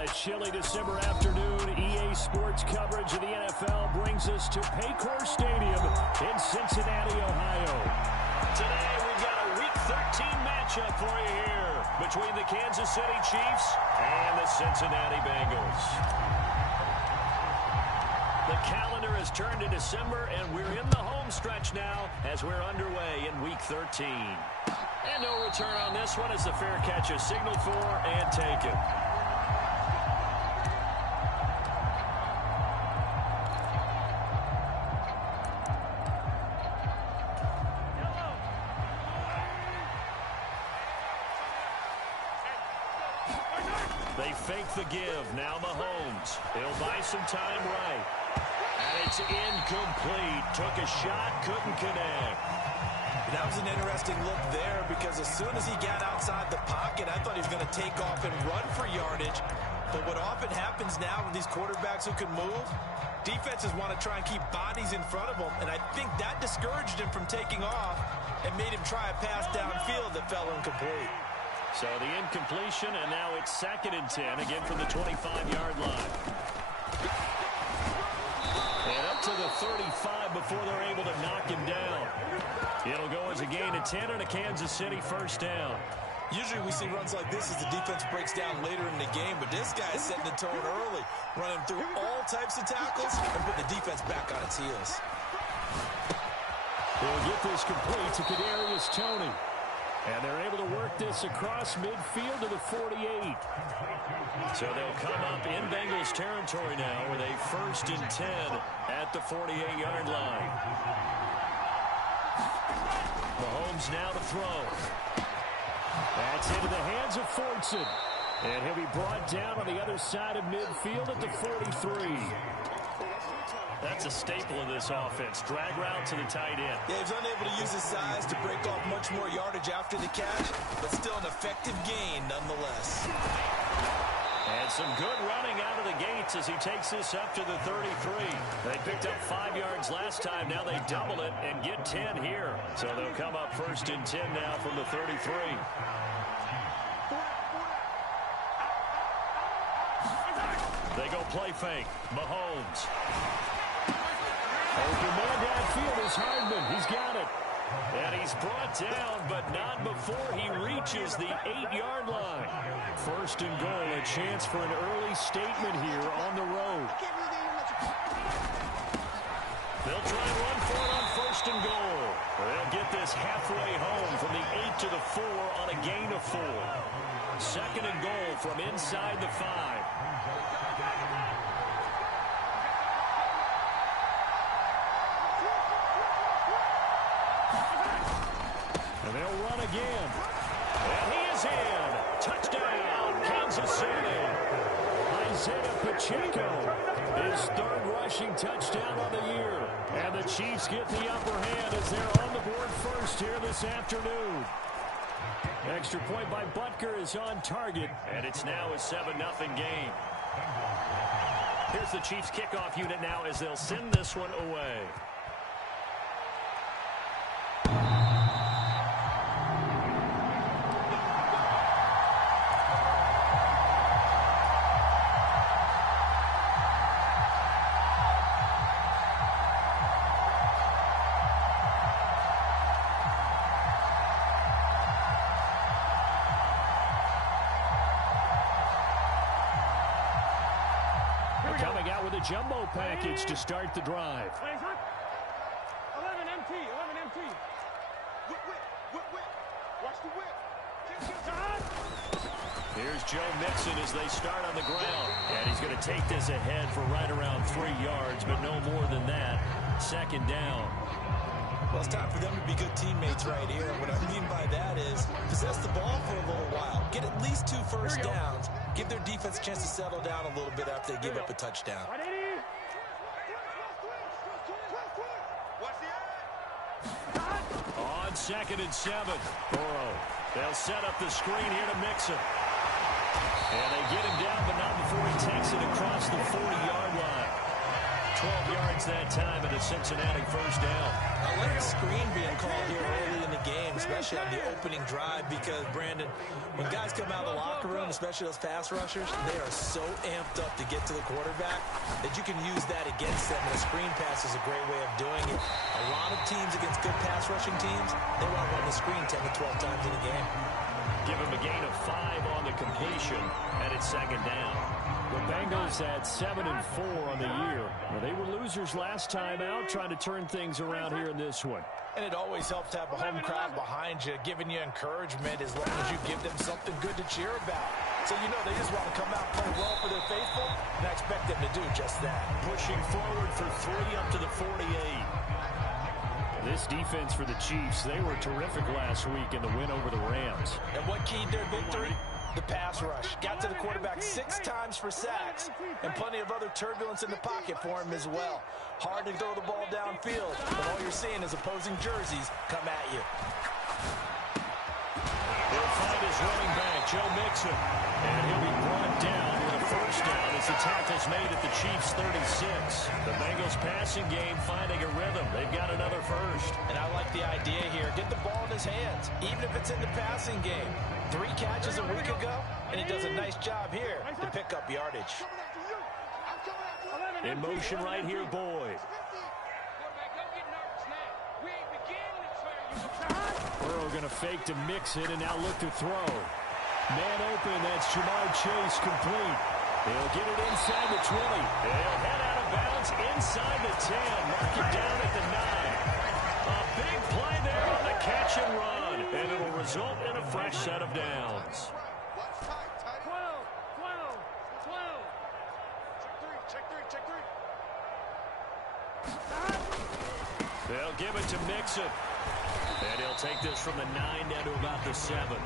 a chilly December afternoon, EA Sports coverage of the NFL brings us to Paycor Stadium in Cincinnati, Ohio. Today, we've got a Week 13 matchup for you here between the Kansas City Chiefs and the Cincinnati Bengals. The calendar has turned to December, and we're in the home stretch now as we're underway in Week 13. And no return on this one as the fair catch is signaled for and taken. They fake the give. Now Mahomes. He'll buy some time right. And it's incomplete. Took a shot, couldn't connect. That was an interesting look there because as soon as he got outside the pocket, I thought he was going to take off and run for yardage. But what often happens now with these quarterbacks who can move, defenses want to try and keep bodies in front of them, and I think that discouraged him from taking off and made him try a pass downfield that fell incomplete. So the incompletion, and now it's 2nd and 10, again from the 25-yard line. And up to the 35 before they're able to knock him down. It'll go as a gain of 10 and a Kansas City first down. Usually we see runs like this as the defense breaks down later in the game, but this guy is setting the tone early, running through all types of tackles and putting the defense back on its heels. They'll get this complete to Kadarius Toney. And they're able to work this across midfield to the 48. So they'll come up in Bengals territory now with a 1st and 10 at the 48-yard line. Mahomes now to throw. That's into the hands of Fortson. And he'll be brought down on the other side of midfield at the 43. That's a staple of this offense. Drag route to the tight end. Yeah, he's unable to use his size to break off much more yardage after the catch, but still an effective gain nonetheless. And some good running out of the gates as he takes this up to the 33. They picked up 5 yards last time. Now they double it and get 10 here. So they'll come up 1st and 10 now from the 33. They go play fake. Mahomes. Open man downfield is Hardman. He's got it. And he's brought down, but not before he reaches the 8-yard line. 1st and goal, a chance for an early statement here on the road. They'll try and run for it on 1st and goal. They'll get this halfway home from the 8 to the 4 on a gain of 4. 2nd and goal from inside the 5. And they'll run again. And he is in. Touchdown, Kansas City. Isaiah Pacheco, his 3rd rushing touchdown on the year. And the Chiefs get the upper hand as they're on the board first here this afternoon. Extra point by Butker is on target, and it's now a 7-0 game. Here's the Chiefs kickoff unit now as they'll send this one away. Coming out with a jumbo package to start the drive. 11 MT, 11 MT. Whip. Watch the whip. Here's Joe Mixon as they start on the ground. And he's going to take this ahead for right around 3 yards, but no more than that. 2nd down. Well, it's time for them to be good teammates right here. What I mean by that is possess the ball for a little while. Get at least 2 first downs. Give their defense a chance to settle down a little bit after they give up a touchdown. On 2nd and 7. Burrow. They'll set up the screen here to Mixon. And they get him down, but not before he takes it across the 40-yard line. 12 yards that time and a Cincinnati first down. I like the screen being called here early in the game, especially on the opening drive, because, Brandon, when guys come out of the locker room, especially those pass rushers, they are so amped up to get to the quarterback that you can use that against them, and a screen pass is a great way of doing it. A lot of teams against good pass rushing teams, they want to run the screen 10 to 12 times in a game. Give him a gain of 5 on the completion, and it's second down. The Bengals had 7-4 on the year. Well, they were losers last time out, trying to turn things around here in this one. And it always helps to have a home crowd behind you, giving you encouragement as long as you give them something good to cheer about. So you know they just want to come out and play well for their faithful, and I expect them to do just that. Pushing forward for 3 up to the 48. This defense for the Chiefs, they were terrific last week in the win over the Rams. And what keyed their victory? The pass rush. Got to the quarterback 6 times for sacks, and plenty of other turbulence in the pocket for him as well. Hard to throw the ball downfield, but all you're seeing is opposing jerseys come at you. He'll find his running back, Joe Mixon, and he'll be brought down with a first down as the tackle's made at the Chiefs' 36. The Bengals passing game finding a rhythm. They've got another first. And I like the idea here. Get the ball in his hands, even if it's in the passing game. 3 catches a week ago, and he does a nice job here to pick up yardage. In motion right here, Boyd. Burrow going to fake to Mixon and now look to throw. Man open, that's Jamar Chase complete. They'll get it inside the 20. They'll head out of bounds inside the 10. Mark it down at the 9. A big play there on the catch and run. And it'll result in a fresh set of downs. 12. Check three. They'll give it to Mixon. And he'll take this from the 9 down to about the 7.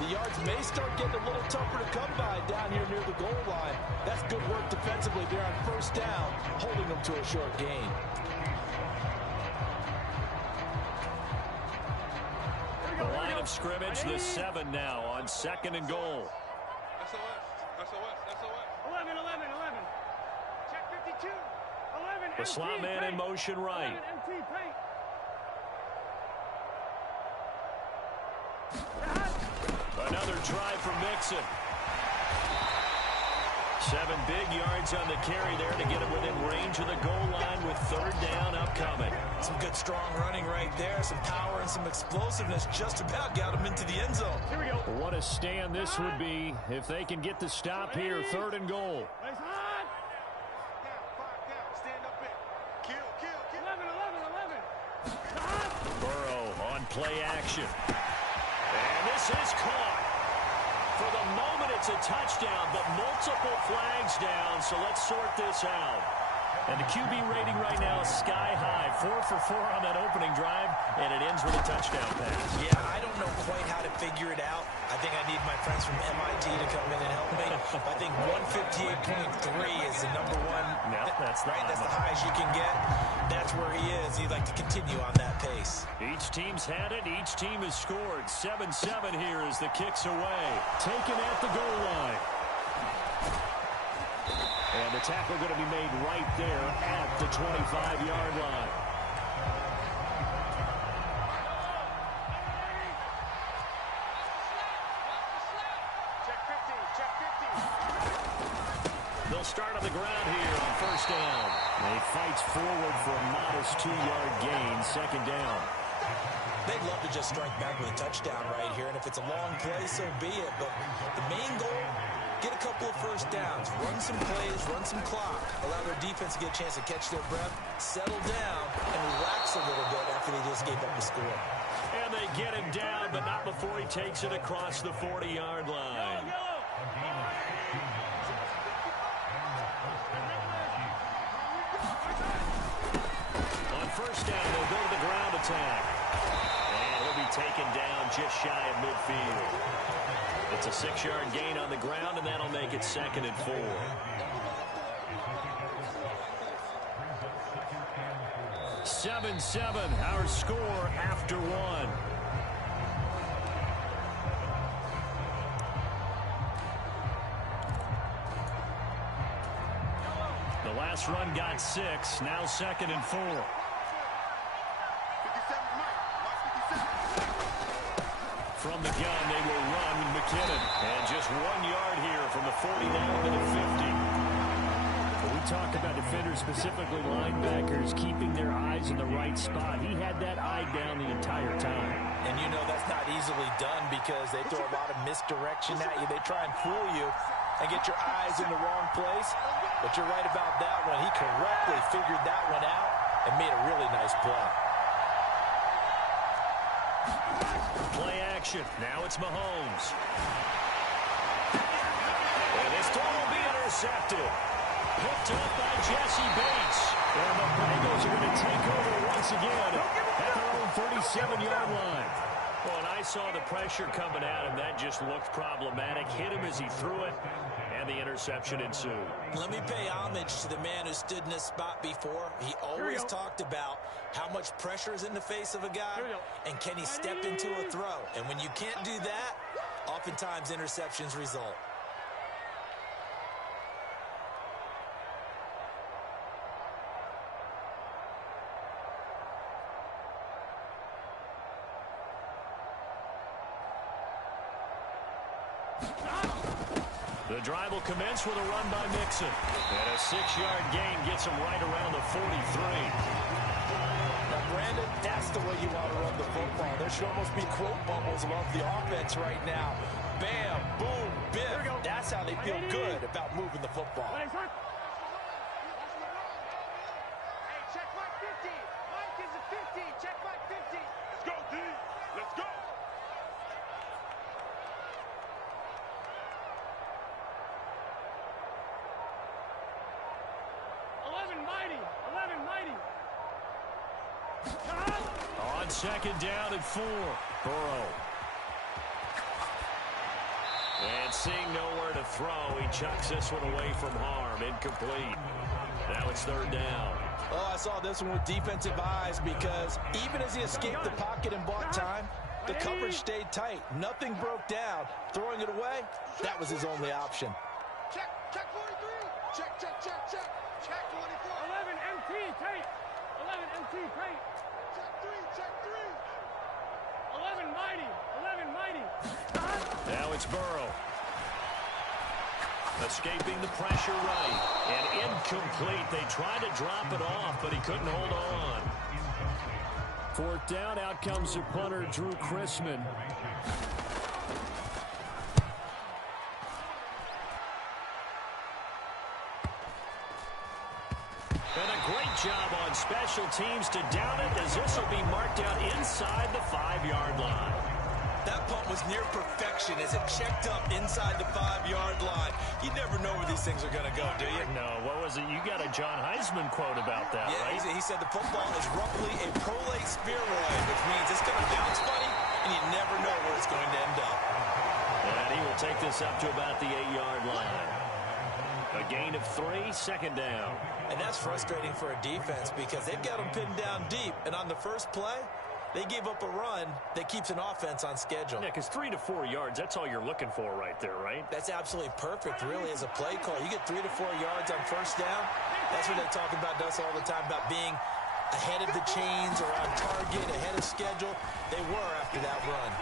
The yards may start getting a little tougher to come by down here near the goal line. That's good work defensively there on first down, holding them to a short gain. The line of scrimmage, the 7 now on 2nd and goal. SOS. 11. Check 52. 11. The slot man in motion right. Another try for Mixon. 7 big yards on the carry there to get him within range of the goal line with 3rd down upcoming. Some good strong running right there. Some power and some explosiveness just about got him into the end zone. Here we go. What a stand this would be if they can get the stop here. 3rd and goal. Nice hot. Down. Stand up in. Kill. 11. Burrow on play action. And this is caught. For the moment, it's a touchdown, but multiple flags down, so let's sort this out. And the QB rating right now is sky high. 4 for 4 on that opening drive, and it ends with a touchdown pass. Yeah, I don't know quite how to figure it out. I think I need my friends from MIT to come in and help me. I think 158.3 is the number one. No, that's right. That's the highest you can get. That's where he is. He'd like to continue on that pace. Each team's had it. Each team has scored. 7-7 here as the kick's away. Taken at the goal line. And the tackle going to be made right there at the 25-yard line. Check 50. They'll start on the ground here on first down. They fight forward for a modest 2-yard gain, 2nd down. They'd love to just strike back with a touchdown right here, and if it's a long play, so be it. But the main goal, get a couple of first downs, run some plays, run some clock, allow their defense to get a chance to catch their breath, settle down, and relax a little bit after they just gave up the score. And they get him down, but not before he takes it across the 40-yard line. On first down, they'll go to the ground attack. And he'll be taken down just shy of midfield. It's a 6-yard gain on the ground, and that'll make it 2nd and 4. Seven, our score after 1. The The last run got 6. Now 2nd and 4. 57, Mike. From the gun, they will run McKinnon. And just 1 yard here from the 49 to the 50. When we talk about defenders, specifically linebackers, keeping their eyes in the right spot, he had that eye down the entire time. And you know that's not easily done because they throw a lot of misdirection at you. They try and fool you and get your eyes in the wrong place. But you're right about that one. He correctly figured that one out and made a really nice play. Play action. Now it's Mahomes. And this throw will be intercepted. Picked up by Jesse Bates. And the Bengals are going to take over once again at their own 37-yard line. Well, and I saw the pressure coming at him. That just looked problematic. Hit him as he threw it, and the interception ensued. Let me pay homage to the man who stood in this spot before. He always talked about how much pressure is in the face of a guy, and can he step into a throw. And when you can't do that, oftentimes interceptions result. The drive will commence with a run by Mixon. And a 6-yard gain gets him right around the 43. Now, Brandon, that's the way you want to run the football. There should almost be quote bubbles above the offense right now. Bam, boom, biff. That's how they feel good about moving the football. Hey, check Mike 50. Mike is a 50. Check Mike 50. Let's go, D. Let's go. On 2nd down and 4. Burrow. And seeing nowhere to throw, he chucks this one away from harm. Incomplete. Now it's 3rd down. Oh, I saw this one with defensive eyes because even as he escaped the pocket and bought time, the coverage stayed tight. Nothing broke down. Throwing it away, that was his only option. Check 43. Check. Check 24. 11 MT tight. 11 MT tight. Check 3. 11 mighty. 11 mighty. Now it's Burrow. Escaping the pressure right. And incomplete. They tried to drop it off, but he couldn't hold on. 4th down. Out comes the punter, Drew Chrisman. And a great job on special teams to down it, as this will be marked out inside the 5-yard line. That punt was near perfection as it checked up inside the 5-yard line. You never know where these things are going to go, do you? No, what was it? You got a John Heisman quote about that, yeah, right? He said the football is roughly a prolate spheroid, which means it's going to bounce funny, and you never know where it's going to end up. And he will take this up to about the 8-yard line. A gain of 3, 2nd down. And that's frustrating for a defense because they've got them pinned down deep, and on the first play, they gave up a run that keeps an offense on schedule. Yeah, because 3 to 4 yards, that's all you're looking for right there, right? That's absolutely perfect, really, as a play call. You get 3 to 4 yards on 1st down. That's what they talk about us all the time, about being ahead of the chains or on target, ahead of schedule. They were after that run.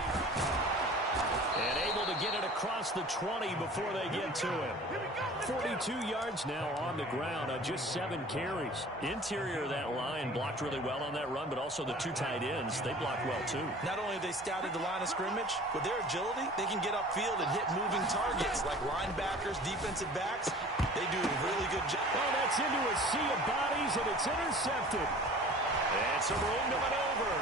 And able to get it across the 20 before they get to him. 42 yards now on the ground on just 7 carries. Interior of that line blocked really well on that run, but also the 2 tight ends, they blocked well too. Not only have they scouted the line of scrimmage, with their agility, they can get upfield and hit moving targets like linebackers, defensive backs. They do a really good job. Oh, that's into a sea of bodies, and it's intercepted. And some room to maneuver.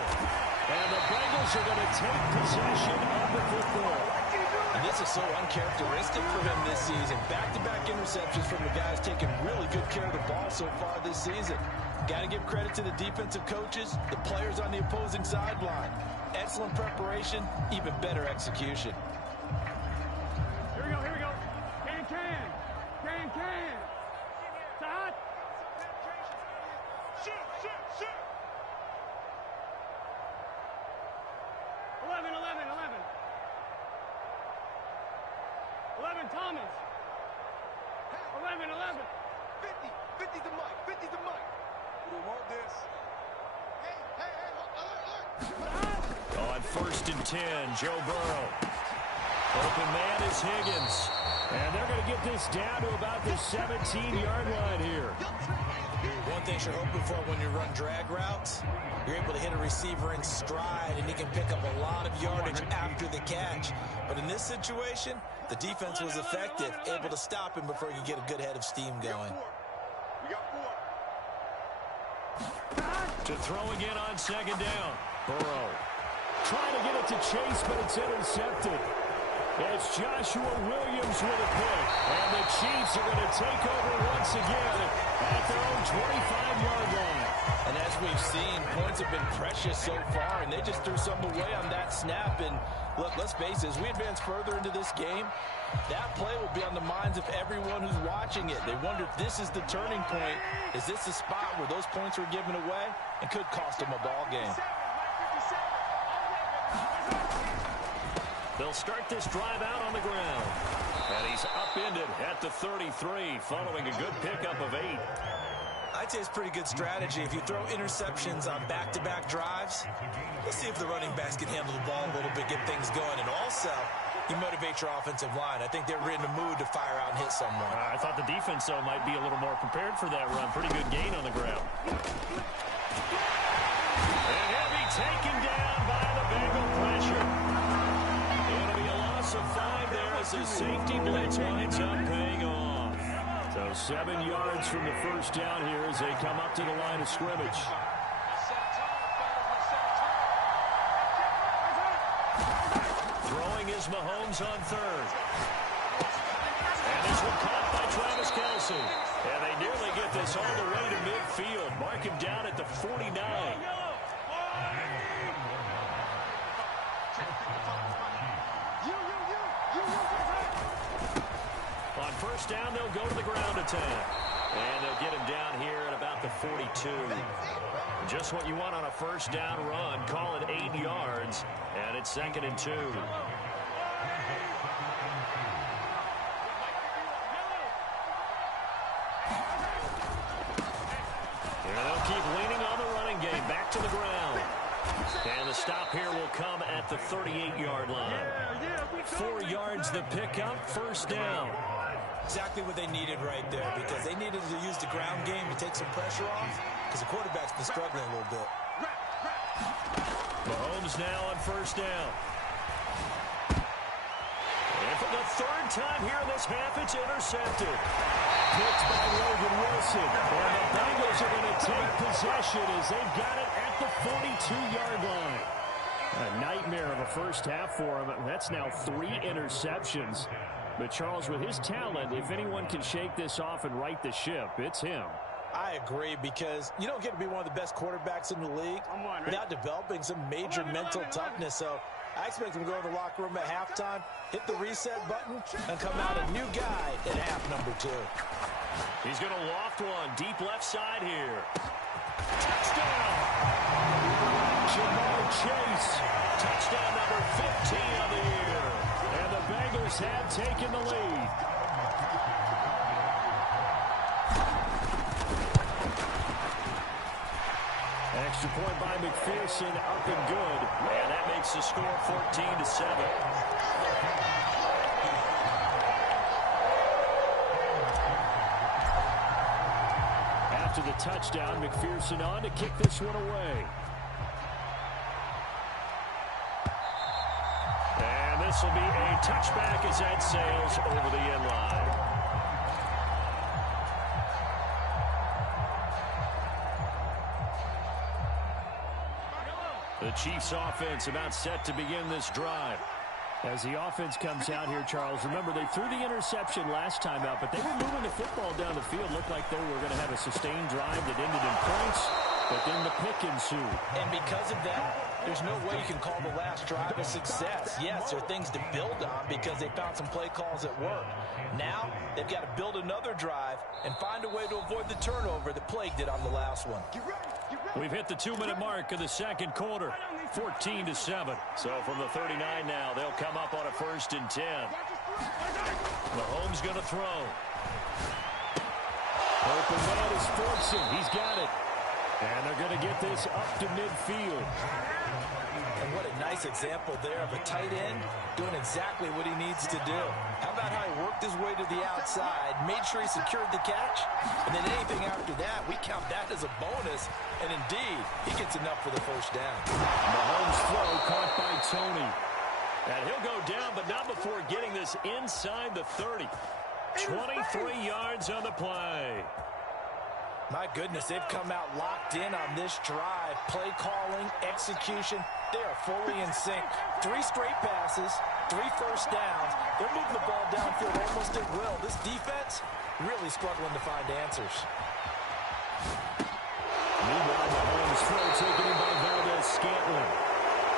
And the Bengals are going to take possession of the football. And this is so uncharacteristic for him this season. Back-to-back interceptions from the guys taking really good care of the ball so far this season. Got to give credit to the defensive coaches, the players on the opposing sideline. Excellent preparation, even better execution. Here we go. Can. Todd. Shoot. 11. 11 Thomas. 11. 50. 50's the mic. 50's the mic. We want this. Hey, alert. On 1st and 10, Joe Burrow. Open man is Higgins. And they're going to get this down to about the 17-yard line here. One thing you're hoping for when you run drag routes, you're able to hit a receiver in stride, and he can pick up a lot of yardage after the catch. But in this situation, the defense was effective, able to stop him before he could get a good head of steam going. We got 4. To throw again on 2nd down. Burrow trying to get it to Chase, but it's intercepted. It's Joshua Williams with a pick. And the Chiefs are going to take over once again at their own 25-yard line. And as we've seen, points have been precious so far, and they just threw some away on that snap. And look, let's face it, as we advance further into this game, that play will be on the minds of everyone who's watching it. They wonder if this is the turning point. Is this the spot where those points were given away and could cost them a ball game? They'll start this drive out on the ground. And he's upended at the 33 following a good pickup of 8. I'd say it's pretty good strategy. If you throw interceptions on back-to-back drives, let's see if the running backs can handle the ball a little bit, get things going. And also, you motivate your offensive line. I think they're in the mood to fire out and hit someone. I thought the defense, though, might be a little more prepared for that run. Pretty good gain on the ground. And he'll be taken down by the Bengal pressure. It'll be a loss of 5 there as the safety blitz winds up paying off. So 7 yards from the first down here as they come up to the line of scrimmage. Throwing is Mahomes on 3rd. And this one caught by Travis Kelce. And they nearly get this all the way to midfield. Mark him down at the 49. On 1st down, they'll go to the ground attack. And they'll get him down here at about the 42. Just what you want on a 1st down run. Call it 8 yards. And it's 2nd and 2. And they'll keep leaning on the running game. Back to the ground. And the stop here will come at the 38-yard line. 4 yards the pickup, 1st down. Exactly what they needed right there, because they needed to use the ground game to take some pressure off, because the quarterback's been struggling a little bit. Mahomes now on 1st down. And for the 3rd time here in this half, it's intercepted. Picked by Logan Wilson. And the Bengals are going to take possession as they've got it at the 42-yard line. A nightmare of a first half for him. That's now 3 interceptions. But Charles, with his talent, if anyone can shake this off and right the ship, it's him. I agree, because you don't get to be one of the best quarterbacks in the league without developing some major mental toughness. So I expect him to go in the locker room at halftime, hit the reset button, and come out a new guy in half number 2. He's going to loft one deep left side here. Touchdown! Jamar Chase. Touchdown number 15 of the year. And the Bengals have taken the lead. Extra point by McPherson, up and good. And that makes the score 14-7. After the touchdown, McPherson on to kick this one away. And this will be a touchback as that sails over the end line. The Chiefs offense about set to begin this drive. As the offense comes out here, Charles, remember they threw the interception last time out, but they were moving the football down the field. Looked like they were going to have a sustained drive that ended in points, but then the pick ensued. And because of that, there's no way you can call the last drive a success. Yes, there are things to build on because they found some play calls that work. Now, they've got to build another drive and find a way to avoid the turnover that plagued it on the last one. We've hit the 2-minute mark of the second quarter, 14-7. So from the 39 now, they'll come up on a 1st and 10. Mahomes going to throw. Open man is forcing. He's got it. And they're going to get this up to midfield. And what a nice example there of a tight end doing exactly what he needs to do. How about how he worked his way to the outside, made sure he secured the catch, and then anything after that, we count that as a bonus. And indeed, he gets enough for the first down. Mahomes' throw caught by Tony. And he'll go down, but not before getting this inside the 30. 23 yards on the play. My goodness, they've come out locked in on this drive. Play calling, execution, they are fully in sync. 3 straight passes, 3 first downs. They're moving the ball downfield almost at will. This defense really struggling to find answers. Meanwhile, Mahomes' throw taken in by Valdez-Scantling.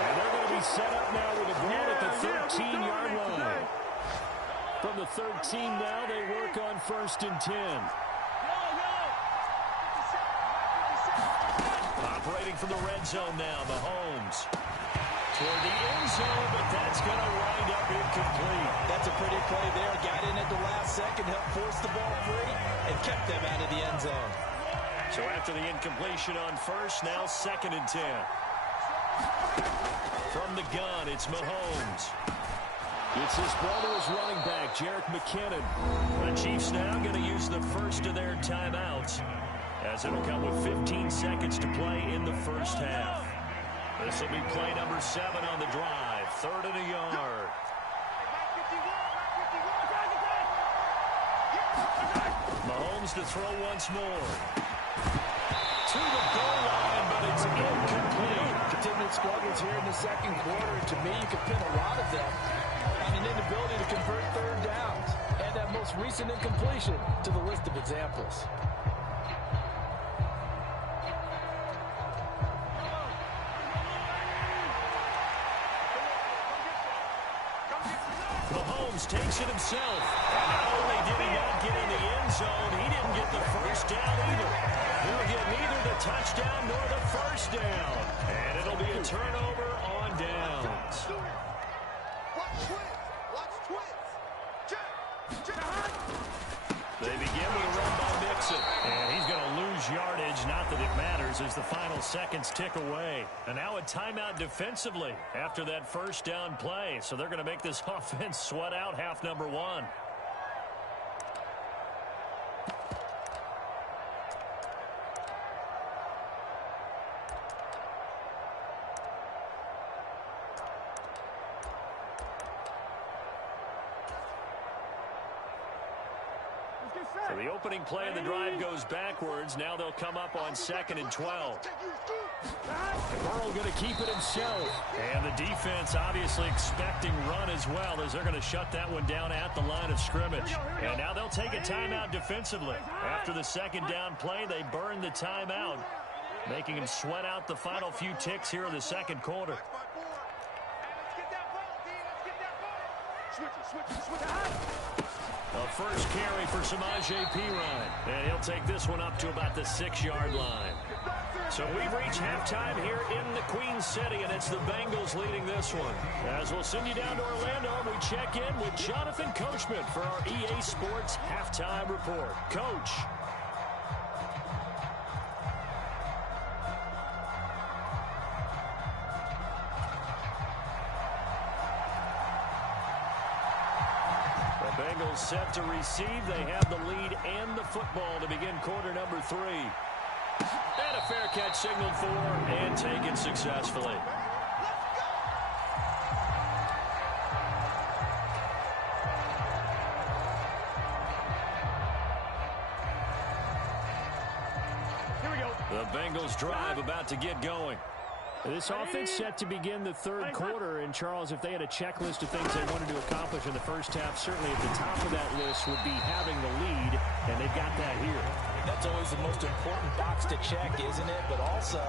And they're going to be set up now with a ball at the 13-yard line. From the 13 now, they work on 1st and 10. Operating from the red zone now, Mahomes. Toward the end zone, but that's going to wind up incomplete. That's a pretty play there. Got in at the last second, helped force the ball free, and kept them out of the end zone. So after the incompletion on 1st, now 2nd and 10. From the gun, it's Mahomes. It's his brother's running back, Jerick McKinnon. The Chiefs now going to use the first of their timeouts, as it'll come with 15 seconds to play in the first half. This will be play number 7 on the drive. 3rd and a yard. Mahomes to throw once more. To the goal line, but it's incomplete. Continued struggles here in the second quarter. To me, you can pin a lot of them on an inability to convert 3rd downs. And that most recent incompletion to the list of examples. Mahomes takes it himself. And not only did he not get in the end zone, he didn't get the first down either. He'll get neither the touchdown nor the first down. And it'll be a turnover on downs. They begin with a run by Mixon. And he's going to lose yardage. Not that it matters as the final seconds tick away. And now a timeout defensively after that first down play. So they're going to make this offense sweat out half number 1. So the opening play of the drive goes backwards. Now they'll come up on 2nd and 12. Burrow going to keep it himself. And the defense obviously expecting run as well, as they're going to shut that one down at the line of scrimmage. And now they'll take a timeout defensively. After the second down play, they burn the timeout, making him sweat out the final few ticks here in the second quarter. A first carry for Samaje Perine. And he'll take this one up to about the 6-yard line. So we've reached halftime here in the Queen City, and it's the Bengals leading this one. As we'll send you down to Orlando, we check in with Jonathan Coachman for our EA Sports Halftime Report. Coach. Bengals set to receive. They have the lead and the football to begin quarter number 3. And a fair catch signaled for and taken successfully. Here we go. The Bengals drive about to get going. This offense set to begin the third quarter. And, Charles, if they had a checklist of things they wanted to accomplish in the first half, certainly at the top of that list would be having the lead, and they've got that here. That's always the most important box to check, isn't it? But also,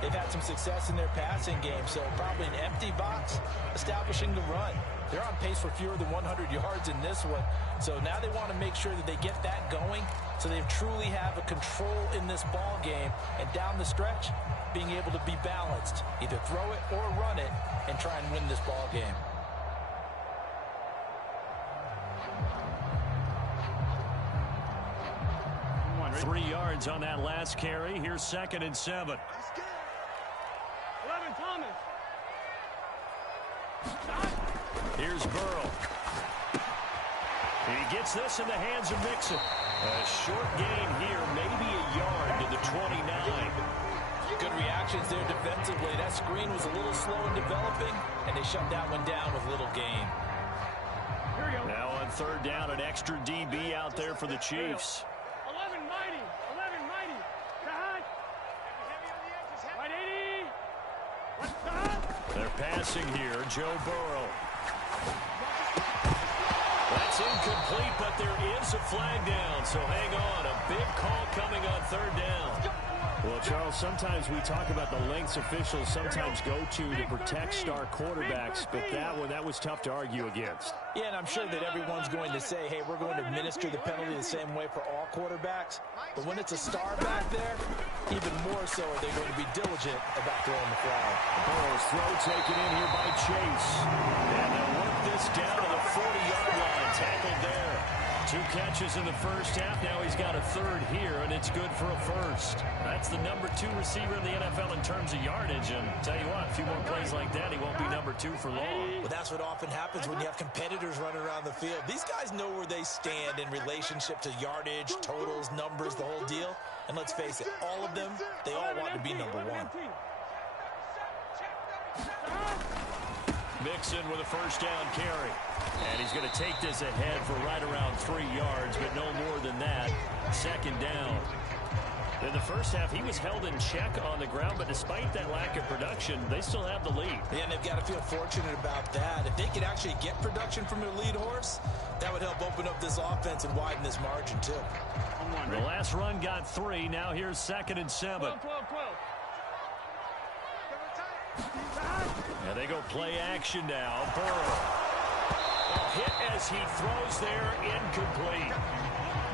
they've had some success in their passing game, so probably an empty box establishing the run. They're on pace for fewer than 100 yards in this one. So now they want to make sure that they get that going so they truly have a control in this ball game. And down the stretch, being able to be balanced, either throw it or run it, and try and win this ball game. 3 yards on that last carry. Here's 2nd and 7. 11, Thomas. Here's Burrow. He gets this in the hands of Mixon. A short gain here, maybe a yard to the 29. Good reactions there defensively. That screen was a little slow in developing, and they shut that one down with little gain. Here we go. Now on 3rd down, an extra DB out there for the Chiefs. 11, mighty. 11, mighty. Cut. Heavy on the edges. Right 80. Let's stop. They're passing here. Joe Burrow. That's incomplete, but there is a flag down, so hang on. A big call coming on 3rd down. Well, Charles, sometimes we talk about the lengths officials sometimes go to protect star quarterbacks, but that was tough to argue against. Yeah, and I'm sure that everyone's going to say, hey, we're going to administer the penalty the same way for all quarterbacks. But when it's a star back there, even more so are they going to be diligent about throwing the flag. Burrow's throw taken in here by Chase. And they'll work this down to the 40-yard line. Tackled there. 2 catches in the first half. Now he's got a 3rd here, and it's good for a 1st. That's the number 2 receiver in the NFL in terms of yardage. And tell you what, a few more plays like that, he won't be number 2 for long. Well, that's what often happens when you have competitors running around the field. These guys know where they stand in relationship to yardage, totals, numbers, the whole deal. And let's face it, all of them, they all want to be number 1. Mixon with a 1st down carry. And he's going to take this ahead for right around 3 yards, but no more than that. 2nd down. In the first half, he was held in check on the ground, but despite that lack of production, they still have the lead. Yeah, and they've got to feel fortunate about that. If they could actually get production from their lead horse, that would help open up this offense and widen this margin, too. The last run got 3. Now here's 2nd and 7. 12. And they go play action now. Burrow. Hit as he throws there, incomplete.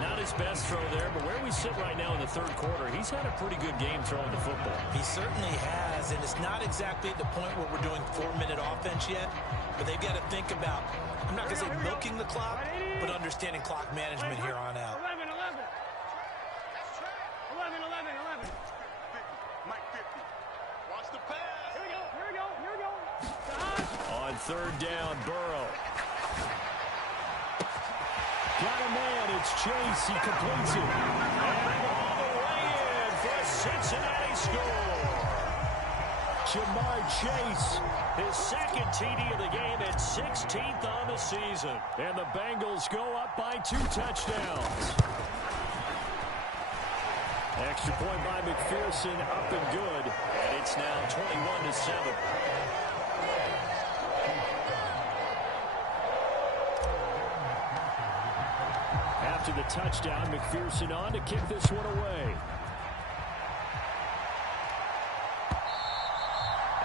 Not his best throw there, but where we sit right now in the 3rd quarter, he's had a pretty good game throwing the football. He certainly has, and it's not exactly at the point where we're doing 4-minute offense yet, but they've got to think about, I'm not going to say milking the clock, but understanding clock management here on out. 11. 11. Mike 50. Watch the pass. Here we go. On 3rd down, Burrow. Got a man, it's Chase, he completes it. And all the way in for a Cincinnati score. Jamar Chase, his 2nd TD of the game and 16th on the season. And the Bengals go up by 2 touchdowns. Extra point by McPherson, up and good. And it's now 21-7. After the touchdown, McPherson on to kick this one away.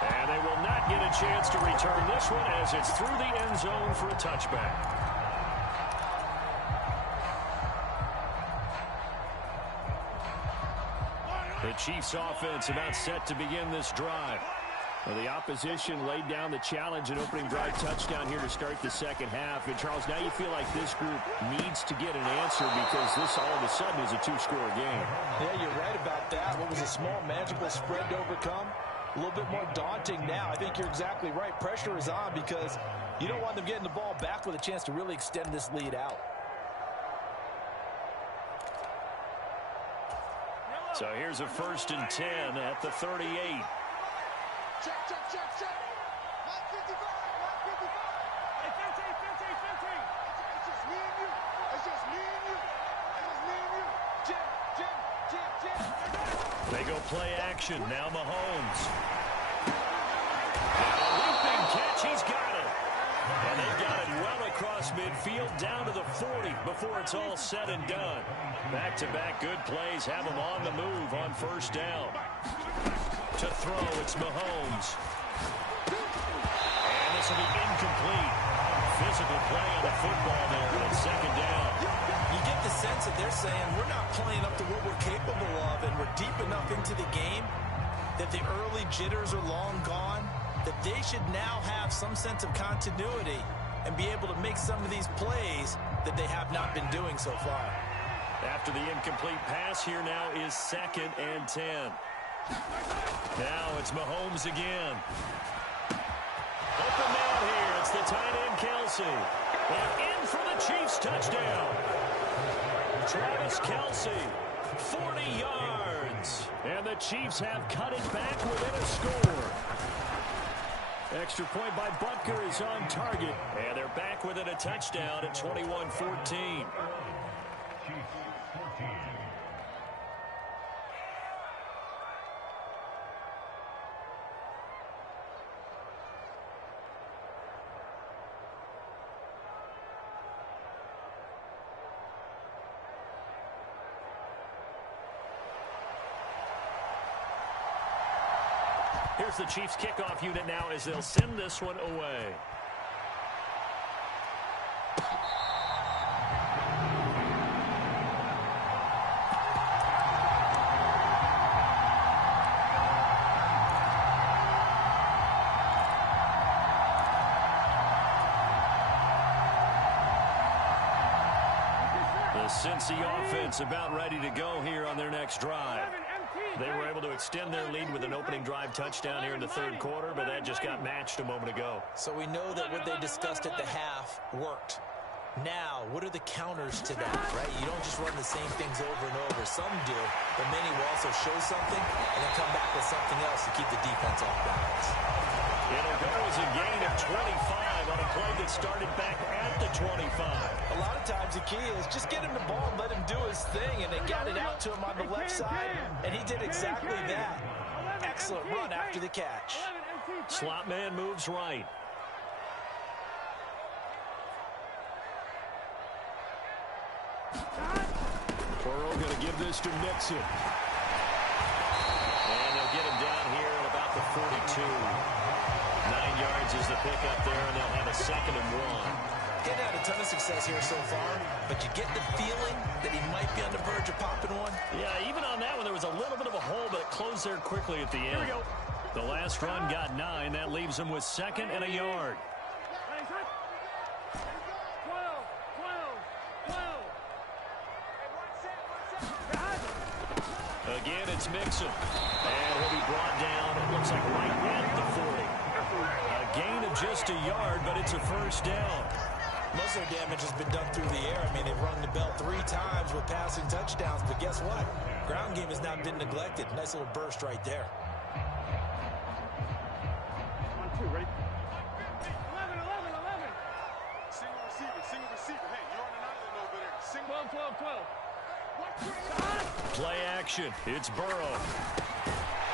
And they will not get a chance to return this one as it's through the end zone for a touchback. The Chiefs offense about set to begin this drive. Well, the opposition laid down the challenge and opening drive touchdown here to start the 2nd half. And, Charles, now you feel like this group needs to get an answer because this all of a sudden is a 2-score game. Yeah, you're right about that. What was a small, manageable spread to overcome? A little bit more daunting now. I think you're exactly right. Pressure is on because you don't want them getting the ball back with a chance to really extend this lead out. So here's a 1st and 10 at the 38. Check. Mike 55. Hey, 15. It's just me and you. Jim. They go play action. Now Mahomes. And a leaping catch. He's got it. And they've got it well across midfield down to the 40 before it's all said and done. Back-to-back good plays have them on the move on 1st down. To throw, it's Mahomes. And this will be incomplete. Physical play on the football there on 2nd down. You get the sense that they're saying we're not playing up to what we're capable of, and we're deep enough into the game that the early jitters are long gone, that they should now have some sense of continuity and be able to make some of these plays that they have not been doing so far. After the incomplete pass, here now is 2nd and 10. Now it's Mahomes again. Open man here. It's the tight end, Kelsey. And in for the Chiefs touchdown. Travis Kelsey, 40 yards. And the Chiefs have cut it back within a score. Extra point by Butker is on target. And they're back within a touchdown at 21-14. Here's the Chiefs kickoff unit now as they'll send this one away. The Cincy offense about ready to go here on their next drive. They were able to extend their lead with an opening drive touchdown here in the third quarter, but that just got matched a moment ago. So we know that what they discussed at the half worked. Now, what are the counters to that, right? You don't just run the same things over and over. Some do, but many will also show something and then come back with something else to keep the defense off balance. It'll go as a gain of 25 on a play that started back at the 25. A lot of times the key is just get him the ball and let him do his thing, and they got it out to him on the left side, and he did exactly that. Excellent run after the catch. Slot man moves right. Burrow going to give this to Mixon. And they'll get him down here at about the 42. 9 yards is the pickup there, and they'll have a 2nd and 1. Getting had a ton of success here so far, but you get the feeling that he might be on the verge of popping one. Yeah, even on that one, there was a little bit of a hole, but it closed there quickly at the end. Here we go. The last run got 9. That leaves him with 2nd and a yard. 12. Again, it's Mixon. And he'll be brought down, it looks like right at the 40. A gain of just a yard, but it's a first down. Most of their damage has been done through the air. I mean, they've rung the bell 3 times with passing touchdowns, but guess what? Ground game has not been neglected. Nice little burst right there. 1, 2, ready? 11. Single receiver. Hey, you're on an island over there. Single. 12. Play action. It's Burrow.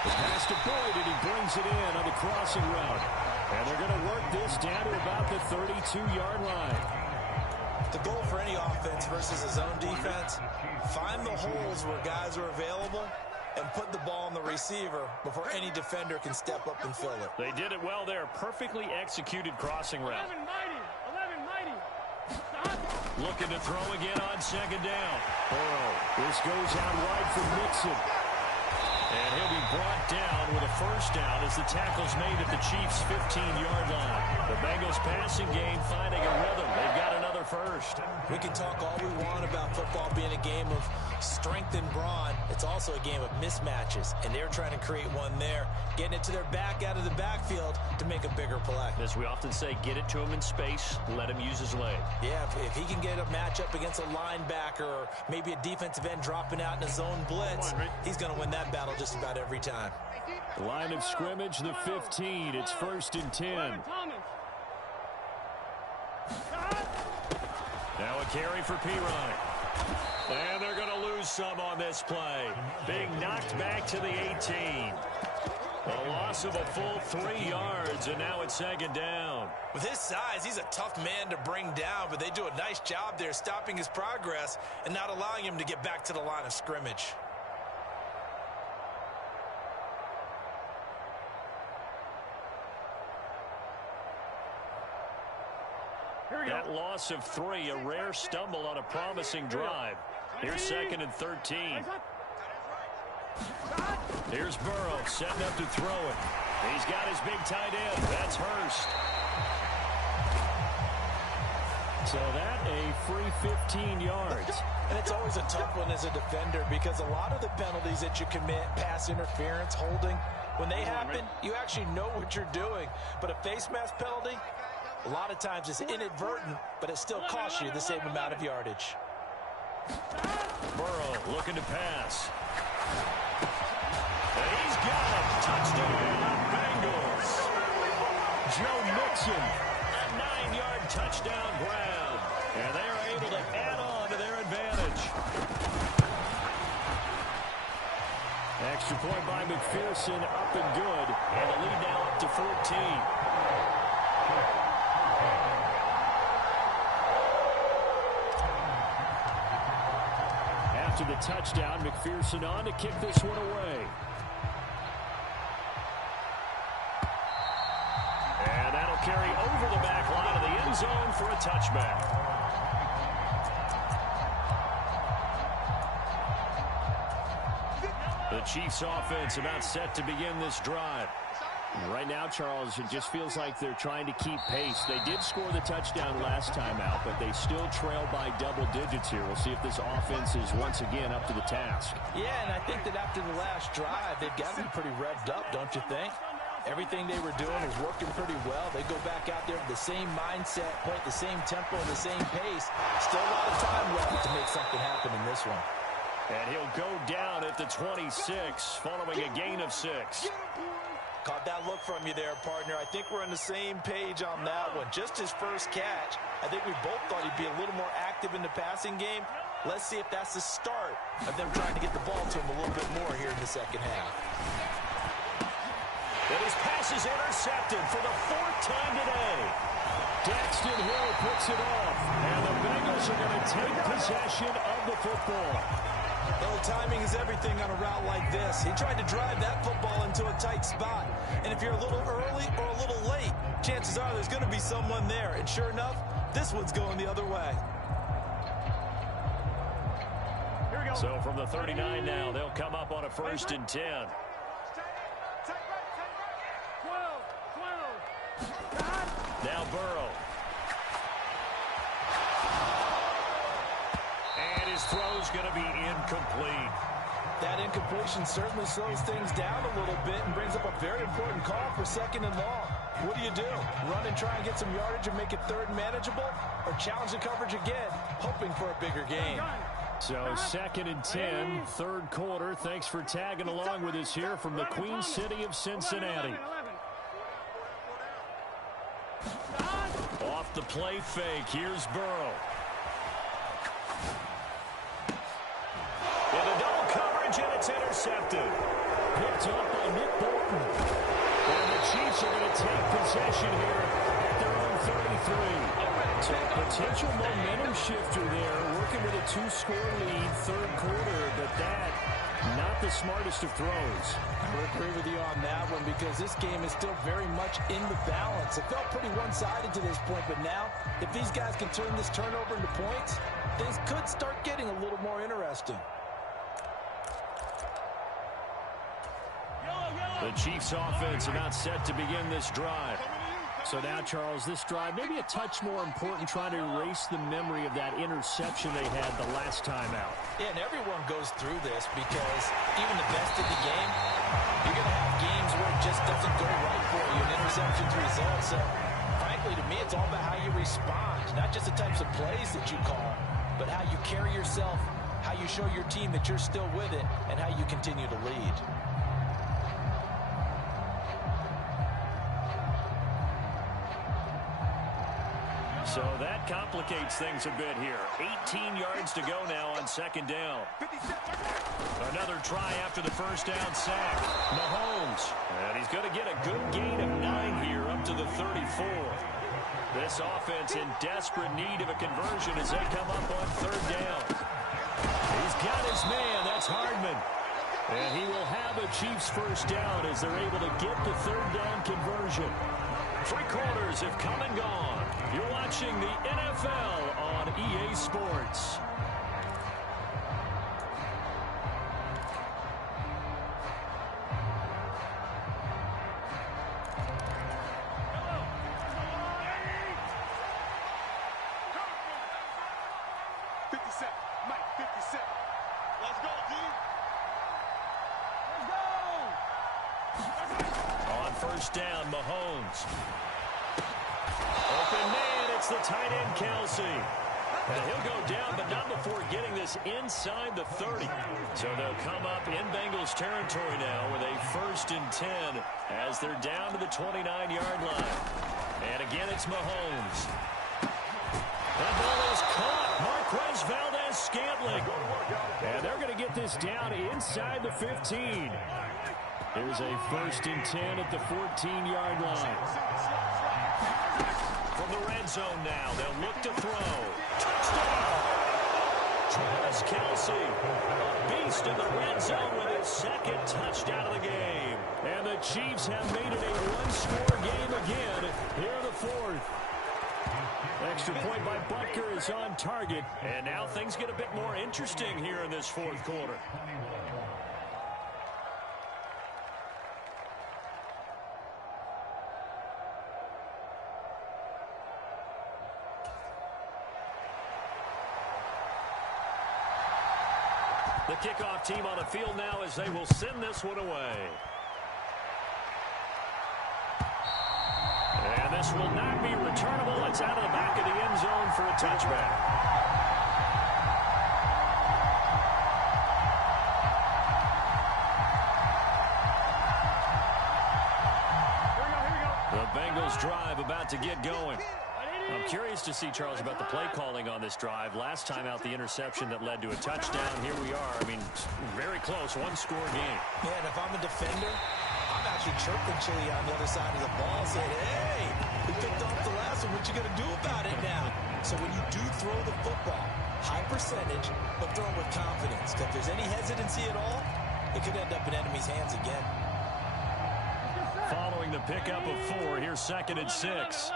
The pass to Boyd, and he brings it in on the crossing route. And they're going to work this down to about the 32-yard line. The goal for any offense versus his own defense, find the holes where guys are available and put the ball on the receiver before any defender can step up and fill it. They did it well there. Perfectly executed crossing route. 11 mighty. Looking to throw again on 2nd down. Burrow. This goes out wide for Mixon. And he'll be brought down with a first down as the tackle's made at the Chiefs' 15-yard line. The Bengals passing game finding a rhythm. They've got another first. We can talk all we want about football being a game of strength and brawn. It's also a game of mismatches, and they're trying to create one there, getting it to their back out of the backfield to make a bigger play. As we often say, get it to him in space, let him use his leg. Yeah, if he can get a matchup against a linebacker or maybe a defensive end dropping out in a zone blitz, he's going to win that battle just about every time. Line of scrimmage, the 15. It's 1st and 10. Now a carry for Pirine. And they're going to lose some on this play. Being knocked back to the 18. A loss of a full 3 yards, and now it's 2nd down. With his size, he's a tough man to bring down, but they do a nice job there stopping his progress and not allowing him to get back to the line of scrimmage. That loss of 3, a rare stumble on a promising drive. Here's 2nd and 13. Here's Burrow setting up to throw it. He's got his big tight end. That's Hurst. So that a free 15 yards. And It's always a tough one as a defender because a lot of the penalties that you commit, pass interference, holding, when they happen, you actually know what you're doing. But a face mask penalty, a lot of times it's inadvertent, but it still costs you the same amount of yardage. Burrow looking to pass. And he's got it. Touchdown, Bengals. Joe Mixon, a 9-yard touchdown grab. And they are able to add on to their advantage. Extra point by McPherson, up and good. And the lead now up to 14. After the touchdown, McPherson on to kick this one away. And that'll carry over the back line of the end zone for a touchback. The Chiefs offense about set to begin this drive. Right now, Charles, it just feels like they're trying to keep pace. They did score the touchdown last time out, but they still trail by double digits here. We'll see if this offense is once again up to the task. Yeah, and I think that after the last drive, they've got to be pretty revved up, don't you think? Everything they were doing was working pretty well. They go back out there with the same mindset, play at the same tempo and the same pace. Still a lot of time left to make something happen in this one. And he'll go down at the 26, following a gain of 6. Caught that look from you there, partner. I think we're on the same page on that one. Just his first catch. I think we both thought he'd be a little more active in the passing game. Let's see if that's the start of them trying to get the ball to him a little bit more here in the second half. And his pass is intercepted for the 4th time today. Daxton Hill picks it off. And the Bengals are going to take possession of the football. Well, timing is everything on a route like this. He tried to drive that football into a tight spot. And if you're a little early or a little late, chances are there's going to be someone there. And sure enough, this one's going the other way. Here we go. So from the 39 now, they'll come up on a 1st and 10. 12. Now Burrow. And his throw's going to be incomplete. That incompletion certainly slows things down a little bit and brings up a very important call for 2nd and long. What do you do? Run and try and get some yardage and make it 3rd and manageable? Or challenge the coverage again, hoping for a bigger gain? So 2nd and 10, 3rd quarter. Thanks for tagging along with us here from the Queen City of Cincinnati. Off the play fake, here's Burrow. In the double coverage, and it's intercepted. Picked up by Nick Bolton. And the Chiefs are going to take possession here at their own 33. So potential momentum shifter there, working with a 2-score lead, 3rd quarter, but that, not the smartest of throws. I would agree with you on that one because this game is still very much in the balance. It felt pretty one-sided to this point, but now, if these guys can turn this turnover into points, things could start getting a little more interesting. The Chiefs offense about set to begin this drive. So now, Charles, this drive maybe a touch more important, trying to erase the memory of that interception they had the last time out. Yeah, and everyone goes through this because even the best in the game, you're going to have games where it just doesn't go right for you, and interceptions result. So, frankly, to me, it's all about how you respond, not just the types of plays that you call, but how you carry yourself, how you show your team that you're still with it, and how you continue to lead. So that complicates things a bit here. 18 yards to go now on 2nd down. Another try after the 1st down sack. Mahomes. And he's going to get a good gain of 9 here up to the 34. This offense in desperate need of a conversion as they come up on 3rd down. He's got his man. That's Hardman. And he will have a Chiefs 1st down as they're able to get the 3rd down conversion. 3 quarters have come and gone. You're watching the NFL on EA Sports. first down. Mahomes. Open man, it's the tight end, Kelsey. And he'll go down, but not before getting this inside the 30. So they'll come up in Bengals territory now with a 1st and 10 as they're down to the 29-yard line. And again, it's Mahomes. That ball is caught. Marquez Valdez-Scantling. And they're going to get this down inside the 15. Here's a 1st and 10 at the 14-yard line. From the red zone now, they'll look to throw. Touchdown! Travis Kelce, a beast in the red zone with his 2nd touchdown of the game. And the Chiefs have made it a one-score game again here in the 4th. Extra point by Butker is on target. And now things get a bit more interesting here in this 4th quarter. The kickoff team on the field now as they will send this one away. And this will not be returnable. It's out of the back of the end zone for a touchback. The Bengals drive about to get going. I'm curious to see, Charles, about the play calling on this drive. Last time out, the interception that led to a touchdown. Here we are. I mean, very close, one-score game. Yeah, and if I'm a defender, I'm actually chirping Chili on the other side of the ball, saying, hey, we picked off the last one. What you going to do about it now? So when you do throw the football, high percentage, but throw it with confidence. Because if there's any hesitancy at all, it could end up in enemy's hands again. Following the pickup of 4, here's 2nd and 6.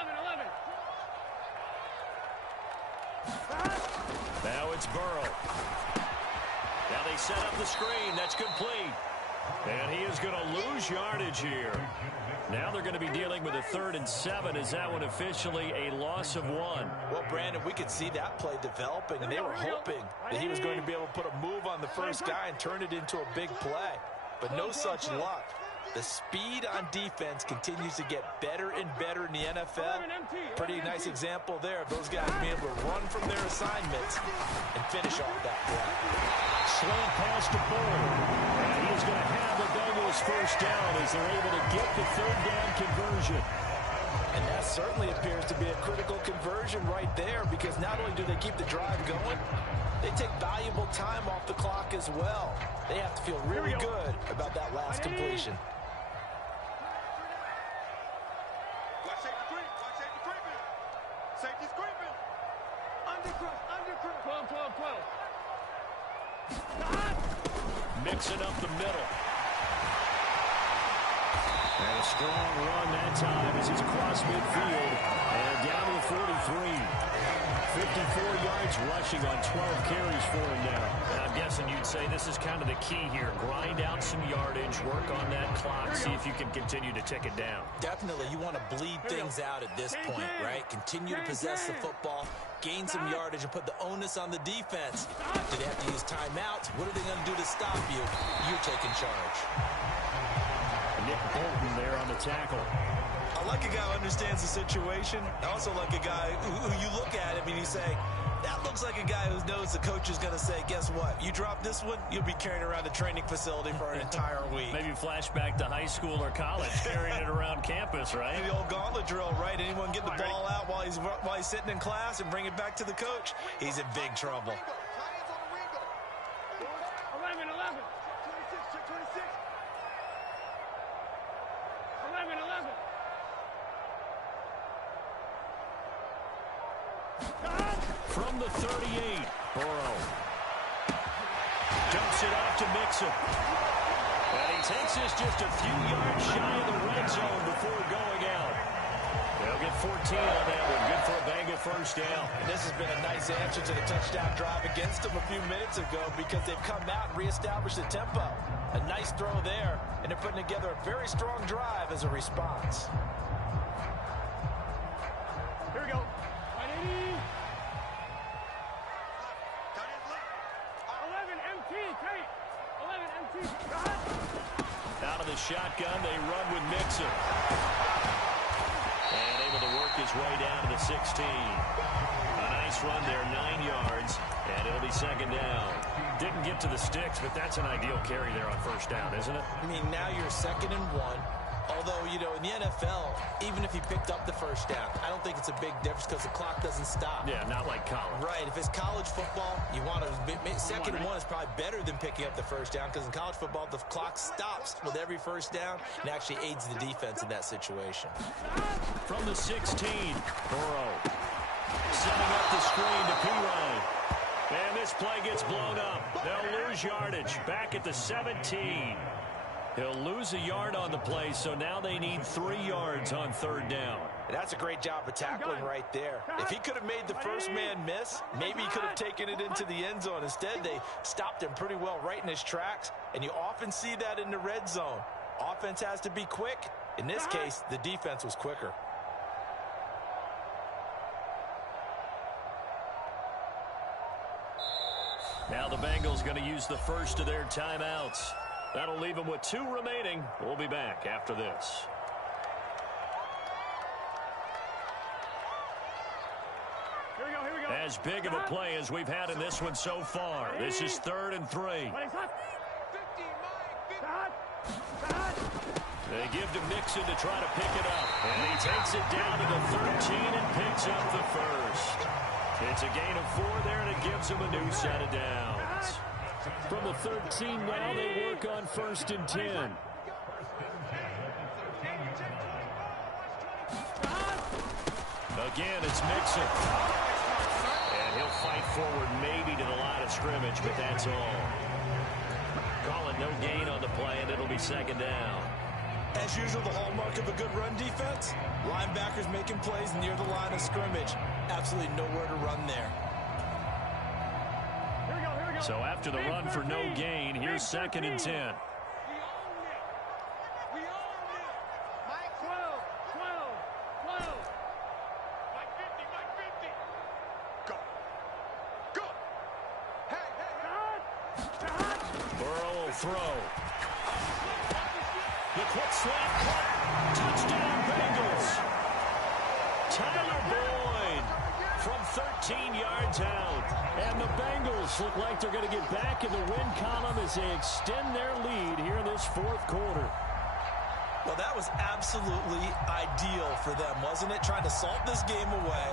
Now it's Burrow. Now they set up the screen. That's complete. And he is going to lose yardage here. Now they're going to be dealing with a 3rd and 7. Is that one officially a loss of 1? Well, Brandon, we could see that play developing, and they were hoping that he was going to be able to put a move on the first guy and turn it into a big play. But no such luck. The speed on defense continues to get better and better in the NFL. Pretty nice example there of those guys being able to run from their assignments and finish off that play. Slant pass to Bull. And he's going to have the Bengals first down as they're able to get the 3rd down conversion. And that certainly appears to be a critical conversion right there, because not only do they keep the drive going, they take valuable time off the clock as well. They have to feel really good about that last completion. Safety's creeping. Undercross. 12. Mixing up the middle. And a strong run that time as he's across midfield. And down to the 43. 54 yards rushing on 12 carries for him now. And I'm guessing you'd say this is kind of the key here. Grind out some yardage, work on that clock, see if you can continue to tick it down. Definitely, you want to bleed things out at this point, right? Continue to possess the football, gain some yardage, and put the onus on the defense. Do they have to use timeouts? What are they going to do to stop you? You're taking charge. Nick Bolton there on the tackle. I like a guy who understands the situation. I also like a guy who you look at him and you say, that looks like a guy who knows the coach is going to say, guess what? You drop this one, you'll be carrying around the training facility for an entire week. Maybe flashback to high school or college, carrying it around campus, right? The old gauntlet drill, right? Anyone get the ball out while he's sitting in class and bring it back to the coach? He's in big trouble. 11. 26. 11. From the 38, Burrow dumps it off to Mixon. And he takes this just a few yards shy of the red zone before going out. They'll get 14 on that one. Good for a Bengal first down. And this has been a nice answer to the touchdown drive against them a few minutes ago, because they've come out and reestablished the tempo. A nice throw there, and they're putting together a very strong drive as a response. Here we go. 180. 11 MT, Kate. 11 MT. Out of the shotgun. They run with Mixon. And able to work his way down to the 16. A nice run there, 9 yards, and it'll be second down. Didn't get to the sticks, but that's an ideal carry there on first down, isn't it? I mean, now you're 2nd and 1. Although, you know, in the NFL, even if he picked up the first down, I don't think it's a big difference because the clock doesn't stop. Yeah, not like college. Right. If it's college football, you want to 2nd and 1 is probably better than picking up the first down because in college football, the clock stops with every first down and actually aids the defense in that situation. From the 16, Burrow setting up the screen to Pirine. And this play gets blown up. They'll lose yardage back at the 17. He'll lose a yard on the play, so now they need 3 yards on third down. And that's a great job of tackling right there. If he could have made the first man miss, maybe he could have taken it into the end zone. Instead, they stopped him pretty well right in his tracks, and you often see that in the red zone. Offense has to be quick. In this case, the defense was quicker. Now the Bengals going to use the first of their timeouts. That'll leave them with 2 remaining. We'll be back after this. Here we go. As big of a play as we've had in this one so far. This is 3rd and 3. They give to Mixon to try to pick it up. And he takes it down to the 13 and picks up the first. It's a gain of 4 there, and it gives him a new set of downs. From the 13 now, they work on 1st and 10. Again, it's Mixon. And he'll fight forward maybe to the line of scrimmage, but that's all. Call it no gain on the play, and it'll be 2nd down. As usual, the hallmark of a good run defense, linebackers making plays near the line of scrimmage. Absolutely nowhere to run there. So after the run for no gain, here's 2nd and 10. We own it. Mike 12. Mike 50. Go. Hey. Burrow will throw. The quick slant cut. Touchdown Bengals. Tyler Boyd from 13 yards out. And the Bengals look like they're going to get back in the win column as they extend their lead here in this 4th quarter. Well, that was absolutely ideal for them, wasn't it? Trying to salt this game away.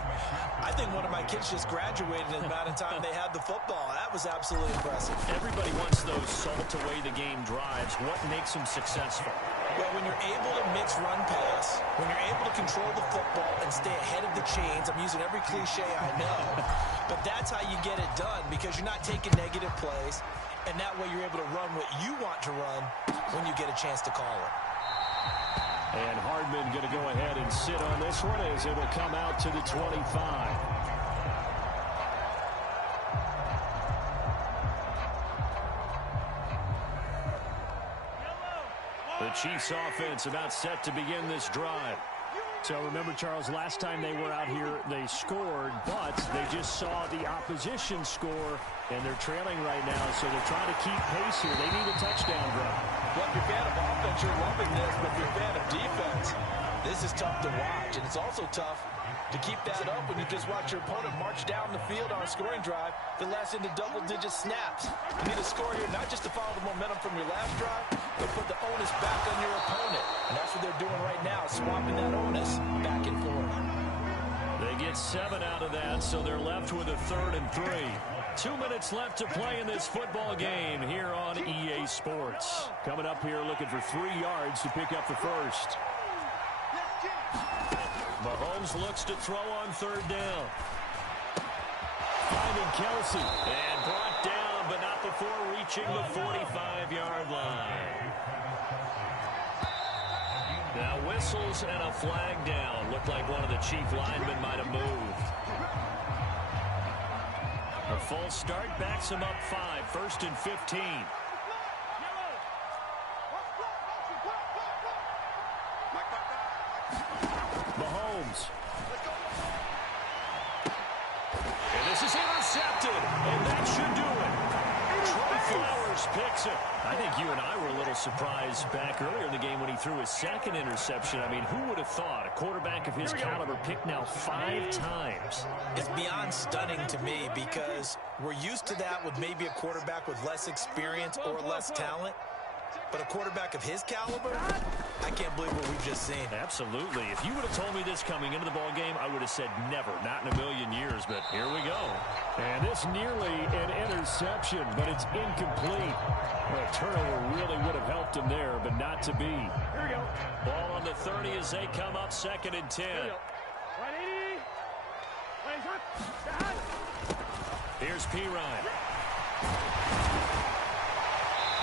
I think one of my kids just graduated in the amount of time they had the football. That was absolutely impressive. Everybody wants those salt away the game drives. What makes them successful? Well, when you're able to mix run pass, when you're able to control the football and stay ahead of the chains, I'm using every cliche I know, but that's how you get it done because you're not taking negative plays, and that way you're able to run what you want to run when you get a chance to call it. And Hardman going to go ahead and sit on this one as it will come out to the 25. The Chiefs offense about set to begin this drive. So remember, Charles, last time they were out here, they scored, but they just saw the opposition score, and they're trailing right now, so they're trying to keep pace here. They need a touchdown drive. Well, if you're a fan of offense, you're loving this, but if you're a fan of defense, this is tough to watch, and it's also tough to keep that up when you just watch your opponent march down the field on a scoring drive that lasts into double-digit snaps. You need a score here not just to follow the momentum from your last drive, but put the onus back on your opponent. And that's what they're doing right now, swapping that onus back and forth. They get 7 out of that, so they're left with a 3rd and 3. 2 minutes left to play in this football game here on EA Sports. Coming up here looking for 3 yards to pick up the first. Mahomes looks to throw on 3rd down. Finding Kelsey. And brought down, but not before reaching the 45-yard line. Now whistles and a flag down. Looked like one of the Chief linemen might have moved. A full start backs him up 5. 1st and 15. Mahomes. And this is intercepted. And that should do it. Trey Flowers Pierce picks it. I think you and I were a little surprised back earlier in the game when he threw his second interception. I mean, who would have thought a quarterback of his caliber picked now 5 times? It's beyond stunning to me because we're used to that with maybe a quarterback with less experience or less talent. But a quarterback of his caliber, I can't believe what we've just seen. Absolutely. If you would have told me this coming into the ball game, I would have said never, not in a million years. But here we go. And this nearly an interception, but it's incomplete. Well, a turnover really would have helped him there, but not to be. Here we go. Ball on the 30 as they come up 2nd and 10. 180. Here's Pirine.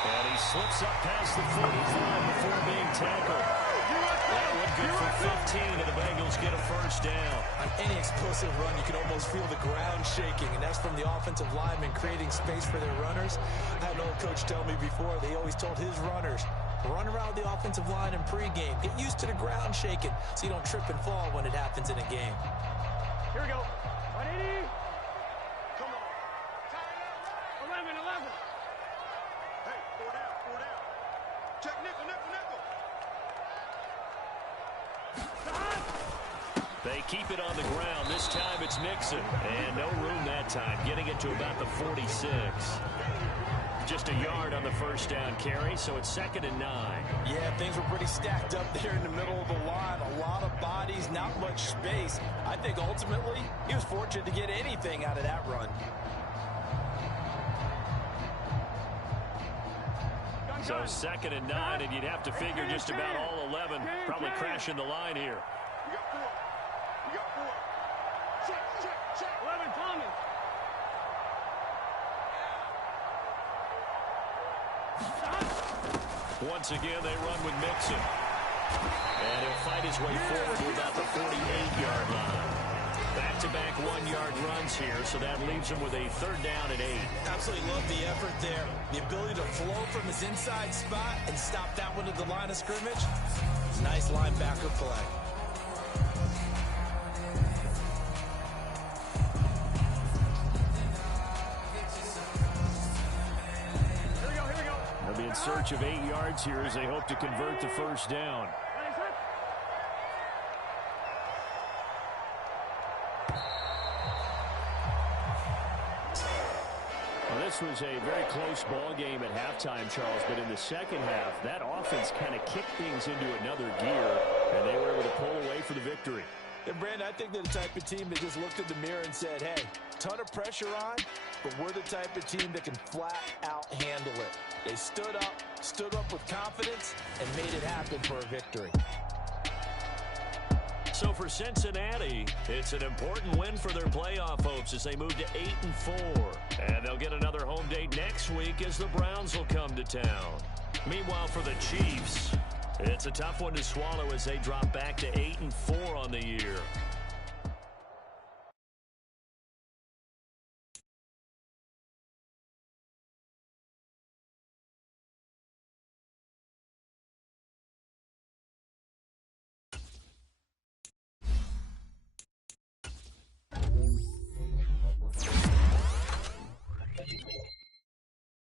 And he slips up past the 45 before being tackled. That one good for 15, and the Bengals get a first down. On any explosive run, you can almost feel the ground shaking, and that's from the offensive linemen creating space for their runners. I had an old coach tell me before, they always told his runners, run around the offensive line in pregame. Get used to the ground shaking so you don't trip and fall when it happens in a game. Here we go. 180. Come on. 11. Hey, 4 down. Check nickel. They keep it on the ground. This time it's Mixon. And no room that time, getting it to about the 46. Just a yard on the first down carry, so it's 2nd and 9. Yeah, things were pretty stacked up there in the middle of the line. A lot of bodies, not much space. I think ultimately he was fortunate to get anything out of that run. So 2nd and 9, and you'd have to figure just about all 11 probably crashing the line here. We got 4. Check. 11 coming. Once again, they run with Mixon. And he'll fight his way forward to about the 48-yard line. Back-to-back 1-yard runs here, so that leaves him with a 3rd down and 8. Absolutely love the effort there. The ability to flow from his inside spot and stop that one at the line of scrimmage. Nice linebacker play. They'll be in search of 8 yards here as they hope to convert the first down. Well, this was a very close ball game at halftime, Charles, but in the second half, that offense kind of kicked things into another gear, and they were able to pull away for the victory. And Brandon, I think they're the type of team that just looked in the mirror and said, hey, ton of pressure on, but we're the type of team that can flat out handle it. They stood up with confidence, and made it happen for a victory. So for Cincinnati, it's an important win for their playoff hopes as they move to 8-4. And they'll get another home date next week as the Browns will come to town. Meanwhile, for the Chiefs, it's a tough one to swallow as they drop back to 8-4 on the year.